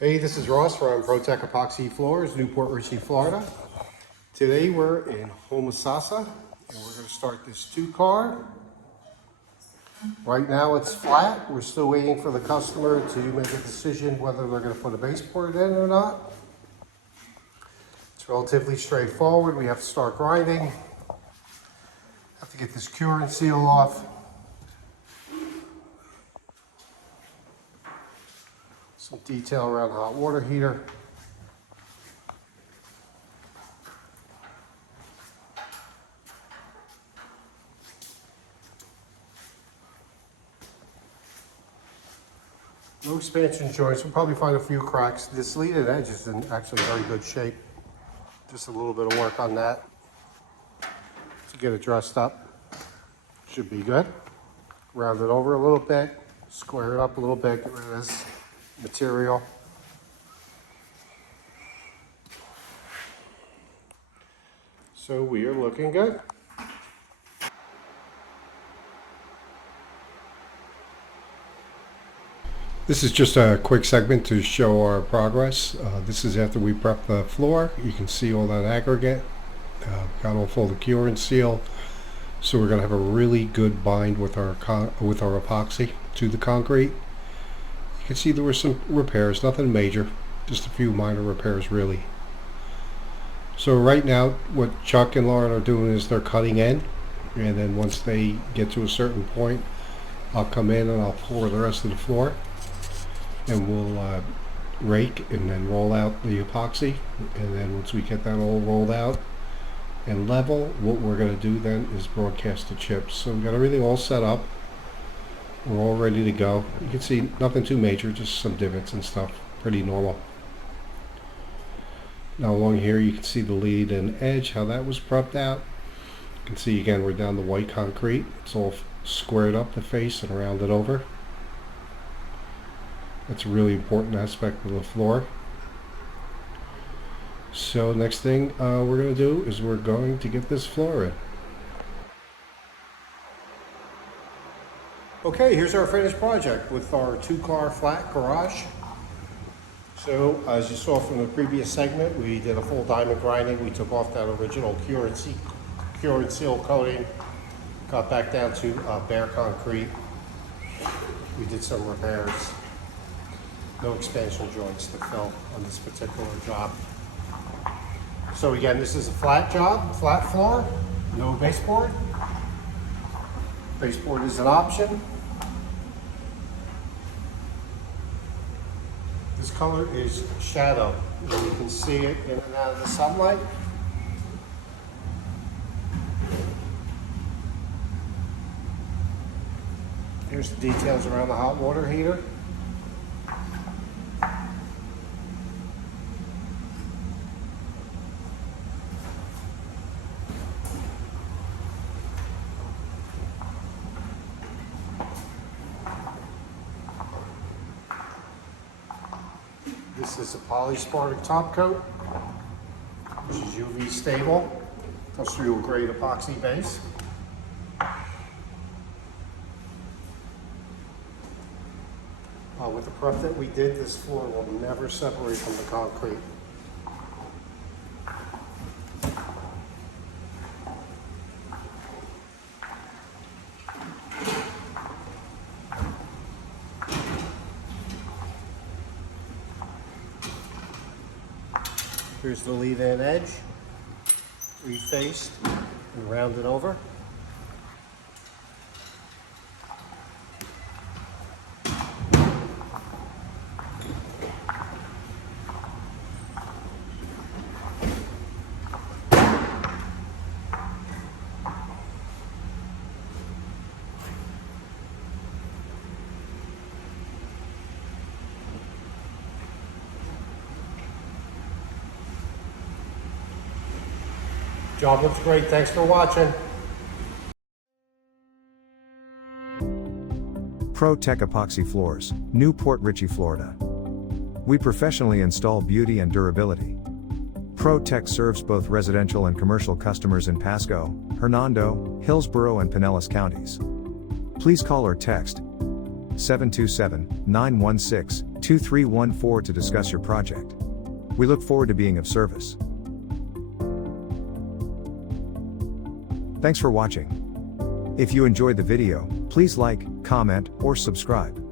Hey, this is Ross from ProTech Epoxy Floors, Newport Richey, Florida. Today we're in Homosassa and we're going to start this 2-car. Right now it's flat. We're still waiting for the customer to make a decision whether they're going to put a baseboard in or not. It's relatively straightforward. We have to start grinding. Have to get this cure and seal off. Some detail around the hot water heater. No expansion joints. We'll probably find a few cracks. This leaded edge is in actually very good shape. Just a little bit of work on that to get it dressed up. Should be good. Round it over a little bit, square it up a little bit, get rid of this material. So we are looking good. This is just a quick segment to show our progress. This is after we prep the floor. You can see all that aggregate. Got all full of cure and seal. So we're going to have a really good bind with our epoxy to the concrete. You can see there were some repairs, nothing major, just a few minor repairs really. So right now what Chuck and Lauren are doing is they're cutting in, and then once they get to a certain point, I'll come in and I'll pour the rest of the floor, and we'll rake and then roll out the epoxy, and then once we get that all rolled out and level, what we're going to do then is broadcast the chips. So we've got everything all set up. We're all ready to go. You can see nothing too major, just some divots and stuff, pretty normal. Now along here you can see the lead and edge, how that was prepped out. You can see again we're down the white concrete. It's all squared up, the face, and rounded over. That's a really important aspect of the floor. So next thing we're going to do is we're going to get this floor in. Okay, here's our finished project with our 2-car flat garage. So as you saw from the previous segment, we did a full diamond grinding. We took off that original cure and seal coating, got back down to bare concrete. We did some repairs. No expansion joints to fill on this particular job. So again, this is a flat job, flat floor, no baseboard. Baseboard is an option. This color is shadow. You can see it in and out of the sunlight. Here's the details around the hot water heater. This is a polyspartic top coat, which is UV stable, industrial grade epoxy base. With the prep that we did, this floor will never separate from the concrete. Here's the lead-in edge, refaced and rounded over. Job looks great. Thanks for watching. ProTech Epoxy Floors, Newport Richey, Florida. We professionally install beauty and durability. ProTech serves both residential and commercial customers in Pasco, Hernando, Hillsborough and Pinellas counties. Please call or text 727-916 2314 to discuss your project. We look forward to being of service. Thanks for watching. If you enjoyed the video, please like, comment, or subscribe.